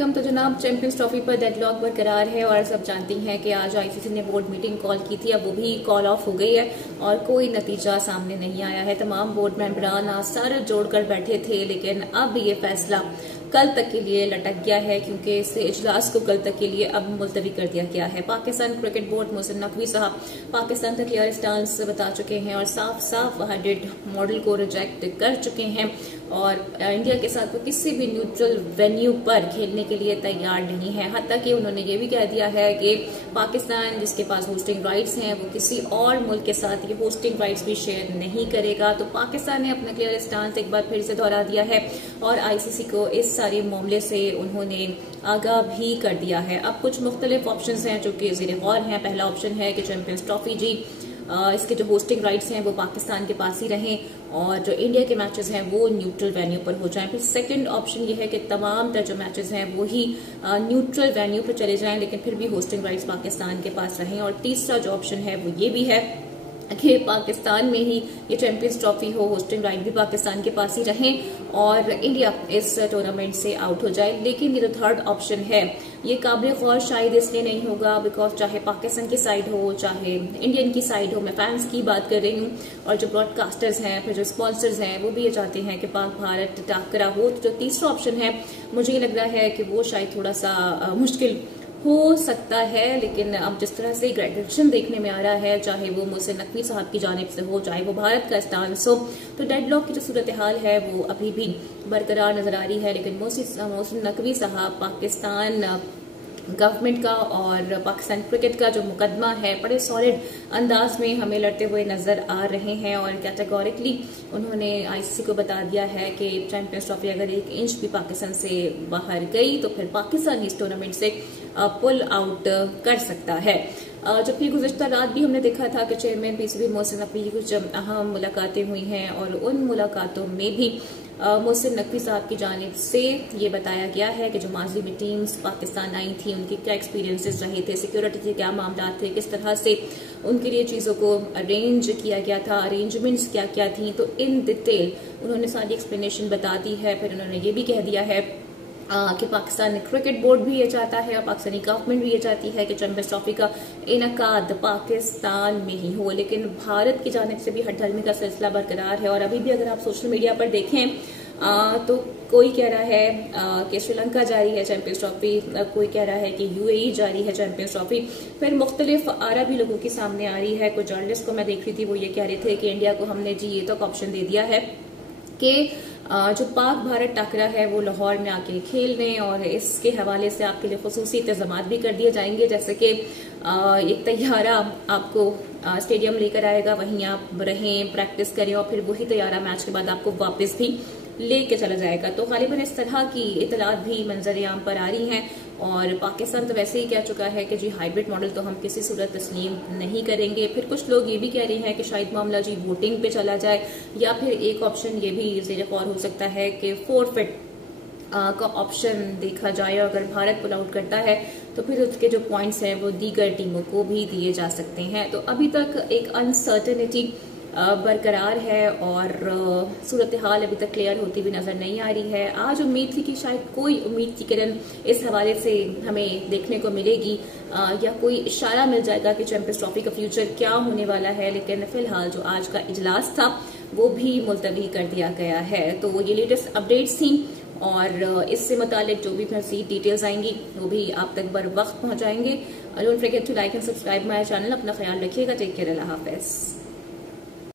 अस्सलामुअलैकुम। तो जनाब चैंपियंस ट्रॉफी पर डेडलॉक बरकरार है और सब जानती हैं कि आज आईसीसी ने बोर्ड मीटिंग कॉल की थी, अब वो भी कॉल ऑफ हो गई है और कोई नतीजा सामने नहीं आया है। तमाम बोर्ड मेंबरान आज सर जोड़कर बैठे थे, लेकिन अब ये फैसला कल तक के लिए लटक गया है क्योंकि इस इजलास को कल तक के लिए अब मुलतवी कर दिया गया है। पाकिस्तान क्रिकेट बोर्ड मोहसिन नकवी साहब पाकिस्तान का क्लियर स्टांस बता चुके हैं और साफ साफ हाइब्रिड मॉडल को रिजेक्ट कर चुके हैं और इंडिया के साथ वो किसी भी न्यूट्रल वेन्यू पर खेलने के लिए तैयार नहीं है। हत्ता कि उन्होंने ये भी कह दिया है कि पाकिस्तान जिसके पास होस्टिंग राइट्स हैं वो किसी और मुल्क के साथ ये होस्टिंग राइट्स भी शेयर नहीं करेगा। तो पाकिस्तान ने अपना क्लियर स्टांस एक बार फिर से दोहरा दिया है और आईसीसी को इस सारे मामले से उन्होंने आगाह भी कर दिया है। अब कुछ मुख्तलिफ ऑप्शन हैं जो कि ज़ेर गौर हैं। पहला ऑप्शन है कि चैंपियंस ट्रॉफी जी इसके जो होस्टिंग राइट्स हैं वो पाकिस्तान के पास ही रहें और जो इंडिया के मैचेस हैं वो न्यूट्रल वेन्यू पर हो जाएं। फिर सेकंड ऑप्शन ये है कि तमाम जो मैचेस हैं वो ही न्यूट्रल वेन्यू पर चले जाएं, लेकिन फिर भी होस्टिंग राइट्स पाकिस्तान के पास रहें। और तीसरा जो ऑप्शन है वो ये भी है कि पाकिस्तान में ही ये चैंपियंस ट्रॉफी हो, होस्टिंग राइट भी पाकिस्तान के पास ही रहें और इंडिया इस टूर्नामेंट से आउट हो जाए। लेकिन ये जो थर्ड ऑप्शन है ये काबिल गौर शायद इसलिए नहीं होगा बिकॉज चाहे पाकिस्तान की साइड हो चाहे इंडियन की साइड हो, मैं फैंस की बात कर रही हूँ, और जो ब्रॉडकास्टर्स हैं फिर जो स्पॉन्सर्स हैं वो भी ये चाहते हैं कि पाक भारत टाकरा हो। तो जो तीसरा ऑप्शन है मुझे लग रहा है कि वो शायद थोड़ा सा मुश्किल हो सकता है। लेकिन अब जिस तरह से ग्रेजुएशन देखने में आ रहा है, चाहे वो मोहसिन नकवी साहब की जानिब से हो चाहे वो भारत का स्टांस हो, तो डेडलॉक की जो सूरत हाल है वो अभी भी बरकरार नजर आ रही है। लेकिन मोहसिन नकवी साहब पाकिस्तान गवर्नमेंट का और पाकिस्तान क्रिकेट का जो मुकदमा है बड़े सॉलिड अंदाज में हमें लड़ते हुए नजर आ रहे हैं और कैटेगोरिकली उन्होंने आईसीसी को बता दिया है कि चैंपियंस ट्रॉफी अगर 1 इंच भी पाकिस्तान से बाहर गई तो फिर पाकिस्तान इस टूर्नामेंट से पुल आउट कर सकता है। जबकि गुज़िश्ता रात भी हमने देखा था कि चेयरमैन पीसीबी मोहसिन नकवी की कुछ अहम मुलाकातें हुई हैं और उन मुलाकातों में भी मोहसिन नकवी साहब की जानिब से ये बताया गया है कि जो माजी में टीम्स पाकिस्तान आई थी उनके क्या एक्सपीरियंसेस रहे थे, सिक्योरिटी के क्या मामला थे, किस तरह से उनके लिए चीज़ों को अरेंज किया गया था, अरेंजमेंट्स क्या क्या थी, तो इन डिटेल उन्होंने सारी एक्सप्लेनेशन बता दी है। फिर उन्होंने ये भी कह दिया है कि पाकिस्तान क्रिकेट बोर्ड भी ये चाहता है और पाकिस्तानी गवर्नमेंट भी ये चाहती है कि चैंपियंस ट्रॉफी का इनकाद पाकिस्तान में ही हो, लेकिन भारत की जानिब से भी हटधर्मी का सिलसिला बरकरार है। और अभी भी अगर आप सोशल मीडिया पर देखें तो कोई कह रहा है कि श्रीलंका जारी है चैंपियंस ट्रॉफी, कोई कह रहा है कि यूएई जारी है चैंपियंस ट्रॉफी। फिर मुख्तलिफ आरा भी लोगों के सामने आ रही है। कुछ जर्नलिस्ट को मैं देख रही थी वो ये कह रहे थे कि इंडिया को हमने जी ये तक ऑप्शन दे दिया है कि जो पाक भारत टाकरा है वो लाहौर में आके खेल लें और इसके हवाले से आपके लिए खुसूसी इंतजाम भी कर दिए जाएंगे, जैसे कि एक तैयारा आपको स्टेडियम लेकर आएगा, वहीं आप रहें, प्रैक्टिस करें और फिर वही तैयारा मैच के बाद आपको वापस भी लेके चला जाएगा। तो गालिबन इस तरह की इतलात भी मंजर-ए-आम पर आ रही हैं और पाकिस्तान तो वैसे ही कह चुका है कि जी हाइब्रिड मॉडल तो हम किसी सूरत तस्लीम नहीं करेंगे। फिर कुछ लोग ये भी कह रहे हैं कि शायद मामला जी वोटिंग पे चला जाए या फिर एक ऑप्शन ये भी ज़ेर गौर हो सकता है कि फोरफिट का ऑप्शन देखा जाए और अगर भारत पुल आउट करता है तो फिर उसके जो पॉइंट्स हैं वो दीगर टीमों को भी दिए जा सकते हैं। तो अभी तक एक अनसर्टेनिटी बरकरार है और सूरत हाल अभी तक क्लियर होती हुई नजर नहीं आ रही है। आज उम्मीद थी कि शायद कोई उम्मीद की किरण इस हवाले से हमें देखने को मिलेगी या कोई इशारा मिल जाएगा कि चैंपियंस ट्रॉफी का फ्यूचर क्या होने वाला है, लेकिन फिलहाल जो आज का इजलास था वो भी मुलतवी कर दिया गया है। तो ये लेटेस्ट अपडेट्स थी और इससे मुतालिक जो भी मज़ीद डिटेल्स आएंगी वो भी आप तक बर वक्त पहुंचाएंगे। Don't forget to like and subscribe my channel. अपना ख्याल रखिएगा। Take care. अल्लाह हाफिज़।